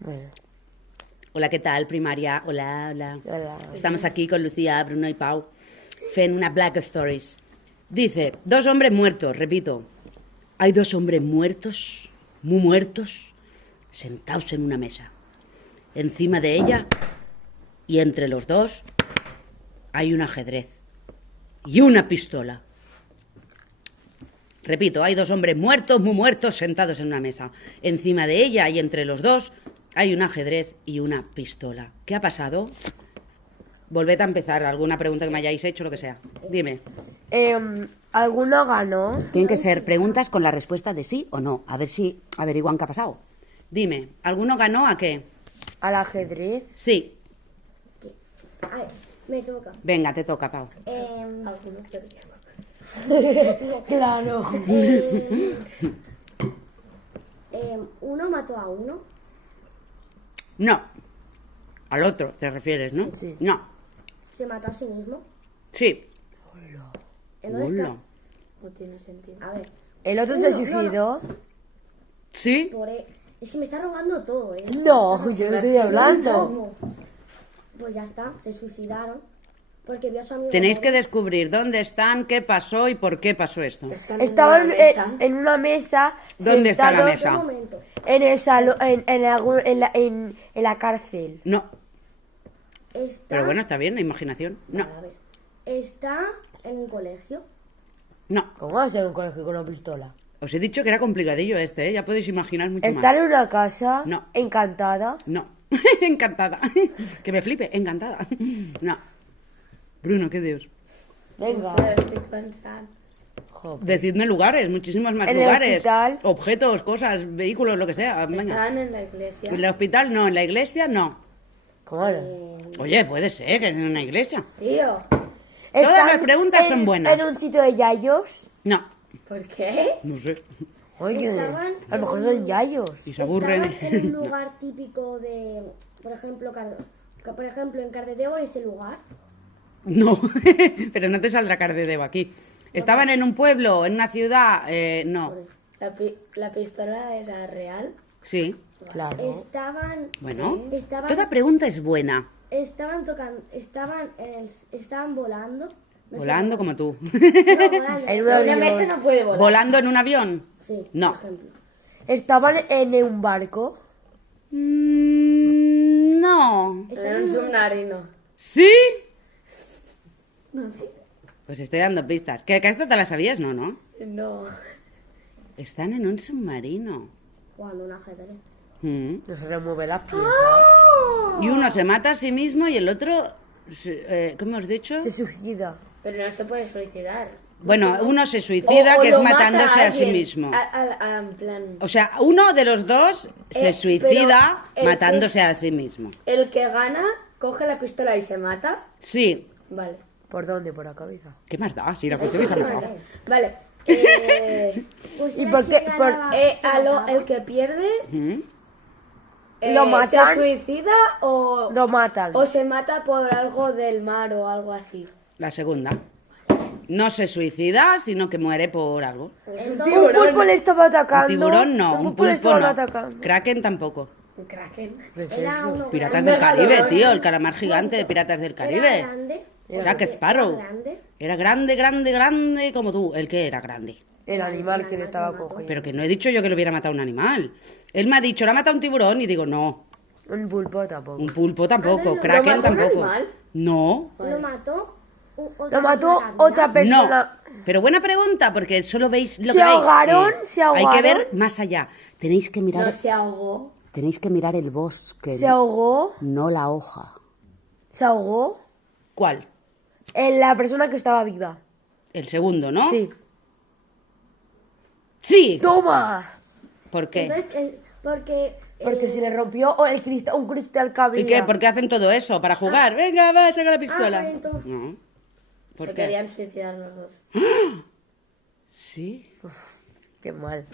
Bueno, Hola, ¿qué tal, primaria? Hola, hola. hola. Estamos aquí con Lucía, Bruno y Pau. Fen una Black Stories. Dice, 2 hombres muertos, repito. Hay 2 hombres muertos, muy muertos, sentados en una mesa. Encima de ella y entre los dos hay un ajedrez y una pistola. Repito, hay 2 hombres muertos, muy muertos, sentados en una mesa. Encima de ella y entre los dos hay un ajedrez y una pistola. ¿Qué ha pasado? Volved a empezar. ¿Alguna pregunta que me hayáis hecho, lo que sea? Dime. ¿Alguno ganó? Tienen que ser preguntas con la respuesta de sí o no. A ver si averiguan qué ha pasado. Dime, ¿alguno ganó a qué? ¿Al ajedrez? Sí. A ver, me toca. Venga, te toca, Pau. Algunos Claro. uno mató a uno. No. Al otro, te refieres, ¿no? Sí. No. Se mató a sí mismo. Sí. ¿En dónde está? Hola. No tiene sentido. A ver. ¿El otro Uno, se no, suicidó? ¿Sí? Es que me está robando todo, ¿eh? No, yo no estoy hablando. ¿Cómo? Pues ya está, se suicidaron. Porque vio a su amigo. Tenéis que morir. descubrir dónde están, qué pasó y por qué pasó esto. Están Estaban en una mesa. en una mesa. ¿Dónde está la sentados mesa? Un momento. En el salón, en la cárcel. No. Está. Pero bueno, está bien, la imaginación. No. A ver. Está en un colegio. No. ¿Cómo va a ser un colegio con una pistola? Os he dicho que era complicadillo este, ¿eh? Ya podéis imaginar mucho Está más. en una casa No. encantada. No. Encantada. Que me flipe, encantada. No. Bruno, qué Dios. Venga. No sé, estoy pensando. Joder. Decidme lugares, muchísimos más En el lugares. hospital. Objetos, cosas, vehículos, lo que sea. Venga. Estaban en la iglesia. En el hospital no, en la iglesia no. ¿Cómo era? Oye, puede ser que en una iglesia. Tío, Están las preguntas son buenas. En un sitio de yayos. No. ¿por qué? No sé. Oye, Estaban a lo mejor en son un- yayos. Y se aburren. Estaban en un lugar típico de. Por ejemplo, por ejemplo, en Cardedeu, ese lugar. No, pero no te saldrá Cardedeu aquí. ¿Estaban en un pueblo, en una ciudad? No. La pistola era real. Sí. Claro. Estaban. Bueno, Estaban. toda pregunta es buena. Estaban tocando. Estaban volando. Volando como tú. No, volando. En un Una avión. mesa no puede volar. ¿Volando en un avión? Sí, No. por ejemplo. Estaban en un barco. No. En un submarino. ¿Sí? Pues estoy dando pistas. ¿Que esto te la sabías? No, ¿no? No. Están en un submarino. Jugando un ajedrez. No se remueve la pieza. Y uno se mata a sí mismo y el otro... ¿Cómo has dicho? Se suicida. Pero no se puede suicidar. Bueno, uno se suicida, O que es lo mata matándose a sí alguien. mismo. En plan, O sea, uno de los dos se pero suicida el matándose a sí mismo. el que gana coge la pistola y se mata. Sí. Vale. ¿Por dónde? Por la cabeza. ¿Qué más da? Si la cuestión es matado. Vale. Pues ¿Y la por qué? chica Por- daba- El que pierde ¿Mm? ¿Lo matan? ¿se suicida o, Lo matan. o se mata por algo del mar o algo así? La segunda. No se suicida, sino que muere por algo. Un pulpo le estaba atacando. Un tiburón no, un le pulpo estaba no. atacando. Kraken tampoco. Un kraken. Pues Era eso. uno Piratas grande. del Caribe, megalodón. tío, el calamar gigante de Piratas del Era Caribe. grande. Jack Sparrow. Era grande. Era grande, grande, grande como tú. ¿El que era grande? El animal que le estaba cogiendo. Pero que no he dicho yo que lo hubiera matado un animal. Él me ha dicho, lo ha matado un tiburón y digo, no. Un pulpo tampoco. Un pulpo tampoco, ¿Lo Kraken mató un tampoco. animal? No. Lo mató. Lo mató persona que otra había. persona. No, pero buena pregunta, porque solo veis lo ¿Se que veis. ahogaron? ¿Se Hay que ahogaron? ver más allá. Tenéis que mirar, No se ahogó. tenéis que mirar el bosque, Se ahogó. no la hoja. Se ahogó. ¿Cuál? La persona que estaba viva. El segundo, ¿no? Sí. Sí. ¡Toma! ¿Por qué? Entonces, porque. Porque se le rompió un cristal que había. ¿Y qué? ¿Por qué hacen todo eso? ¿Para jugar? Venga, va, saca la pistola. pues entonces- No. ¿Por Se qué? querían suicidar los dos. Sí. Qué mal.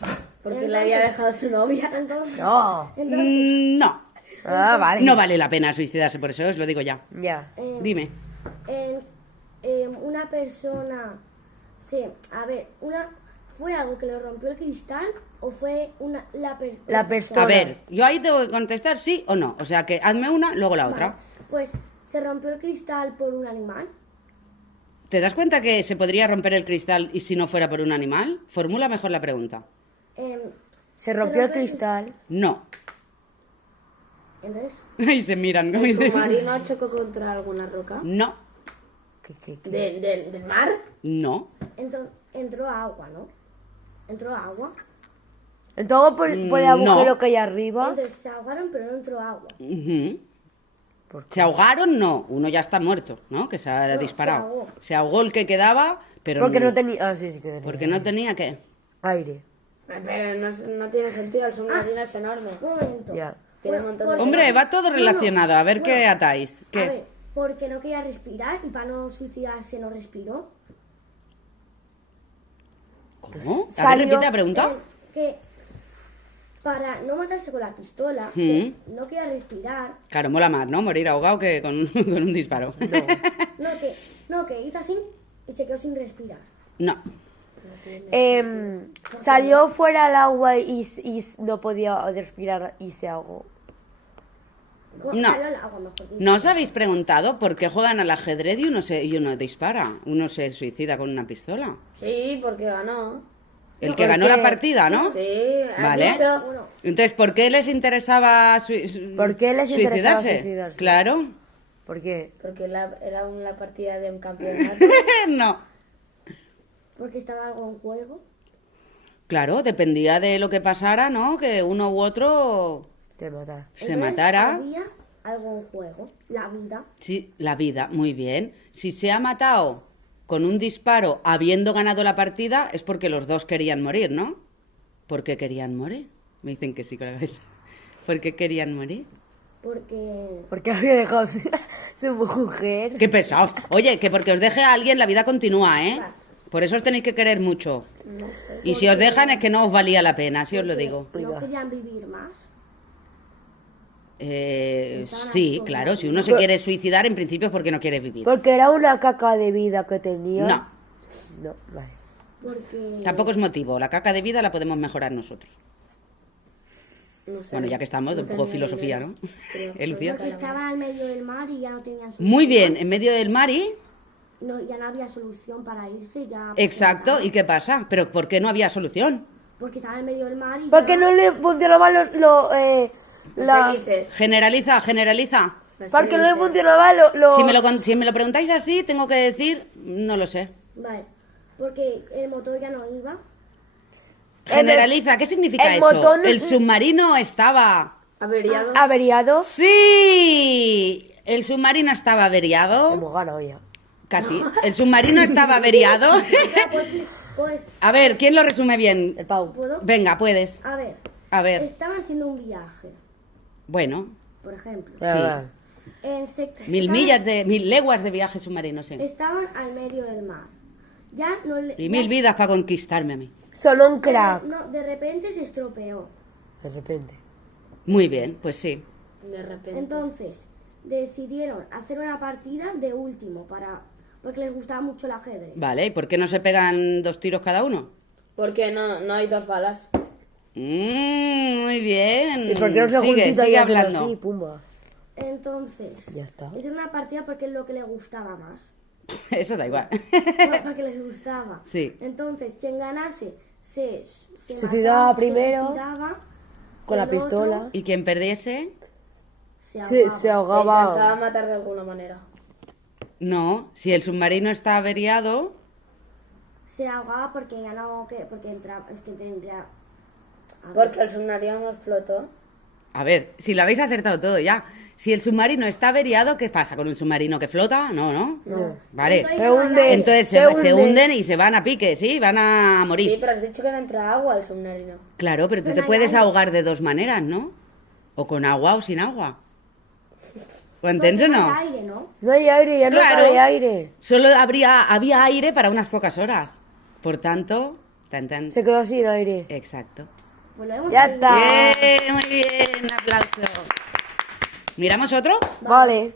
Porque le había dejado su novia. Entonces, No. No. Ah, vale. No vale la pena suicidarse, por eso os lo digo ya. Ya. Dime. una persona. Sí, a ver, ¿fue algo que le rompió el cristal o fue La persona. A ver, yo ahí tengo que contestar sí o no. O sea que hazme una, luego la otra. Vale, pues se rompió el cristal por un animal. ¿Te das cuenta que se podría romper el cristal y si no fuera por un animal? Formula mejor la pregunta. Em, Se rompió el cristal. No. Entonces, Y se miran. como ¿El dicen, submarino chocó contra alguna roca? No, ¿Qué? ¿Del mar? no. entró agua, ¿no? Entró agua. Entonces por el No. agujero que hay arriba. Entonces se ahogaron, pero no entró agua. Ujú. ¿Por qué? ¿Se ahogaron? No. Uno ya está muerto, ¿no? Que se ha No, disparado. Se ahogó el que quedaba, pero Porque no tenía. Ah, sí que tenía. porque no tenía qué. Aire. Pero no tiene sentido, el submarino es enorme. Un momento. Ya. Tiene un montón de... Hombre, va todo relacionado. A ver qué atáis. A ¿Qué? ver, porque no quería respirar y para no suicidarse no respiró. ¿Cómo? A ver, Salió- repite la pregunta. Que para no matarse con la pistola, no quería respirar. Claro, mola más, ¿no? Morir ahogado que con, con un disparo. Que hizo así y se quedó sin respirar. No. Salió fuera al agua y no podía respirar y se ahogó. Bueno, No. salió al agua, mejor dicho. ¿No os habéis preguntado por qué juegan al ajedrez y uno dispara? Uno se suicida con una pistola. Sí, porque ganó. El que ganó la partida, ¿no? Sí, has Vale. dicho... Bueno, Entonces, ¿por qué les interesaba ¿Por qué les interesaba suicidarse? Claro. ¿Por qué? Porque era una partida de un campeonato. No. porque estaba algo en juego. Claro, dependía de lo que pasara, ¿no? Que uno u otro Te mata. se Entonces, matara. Había algo en juego, la vida. Sí, la vida, muy bien. Si se ha matado con un disparo habiendo ganado la partida, es porque los dos querían morir, ¿no? ¿Por qué querían morir? Me dicen que sí con la cabeza. ¿Por qué querían morir? Porque Porque había dejado su mujer. Qué pesados. Oye, que porque os deje a alguien la vida continúa, ¿eh? Por eso os tenéis que querer mucho. no sé. Y si os dejan es que no os valía la pena, si os lo digo. No querían vivir más. Sí, claro, si uno se quiere suicidar en principio es porque no quiere vivir. Porque era una caca de vida que tenía. No, No, vale. Porque tampoco es motivo. La caca de vida la podemos mejorar nosotros. No sé. Bueno, ya que estamos, No un poco tenía filosofía, idea. ¿no? Pero- Lucía? porque estaban al medio del mar y ya no tenían solución. Muy bien, en medio del mar y... No, ya no había solución para irse. Ya Exacto, ¿y qué pasa? ¿Pero por qué no había solución? Porque estaban en medio del mar y Porque ya no le funcionaban No sé qué dices. Generaliza, generaliza. No sé Porque qué no le dices. funcionaban los... Si me lo preguntáis así, tengo que decir, no lo sé. Vale, porque el motor ya no iba. Generaliza, ¿qué significa el eso? motor no- El submarino estaba... Averiado. averiados. ¡Sí! El submarino estaba averiado. Hemos ganado ya. Casi. El submarino estaba averiado. Ya, pues, A ver, ¿quién lo resume bien? El Pau. ¿puedo? Venga, puedes. A ver, A ver. estaban haciendo un viaje, Bueno, por ejemplo. Venga. mil leguas de viaje submarino, sí. Estaban al medio del mar. Ya no le... Y 1000 vidas para conquistarme a mí. Son un crack. No, de repente se estropeó. De repente. Muy bien, pues sí. De repente. Entonces, decidieron hacer una partida de último porque les gustaba mucho el ajedrez. Vale, ¿y por qué no se pegan 2 tiros cada uno? Porque no hay 2 balas. Muy bien. ¿Y por qué no se Sigue, juntita sigue y hacen hablando. así? Pumba. Entonces, Ya está. hicieron una partida porque es lo que les gustaba más. Eso da igual. Porque les gustaba. Sí. Entonces, quien ganase se Suicidaba mataba, primero, se suicidaba, con la el otro pistola. ¿Y quien perdiese? Se se ahogaba. se Intentaba ahogaba. matar de alguna manera. No, si el submarino está averiado, Se ahogaba porque ya no... porque entraba... Es que tendría... a ver, Porque el submarino no explotó. a ver, si lo habéis acertado todo ya. Si el submarino está averiado, ¿qué pasa con un submarino que flota? No, ¿no? No. Vale. Entonces, Se hunde. Entonces se hunden y se van a pique, ¿sí? Van a morir. Sí, pero has dicho que no entra agua el submarino. Claro, pero tú te puedes ahogar de 2 maneras, ¿no? O con agua o sin agua. ¿O entens o porque no? hay aire, ¿no? No hay aire, ya no Claro. cabe aire. Solo había aire para unas pocas horas. Por tanto, tan tan. Se quedó sin aire. Exacto. Pues lo hemos Ya adivinado. está. Bien, muy bien, aplauso. ¿Miramos otro? Vale.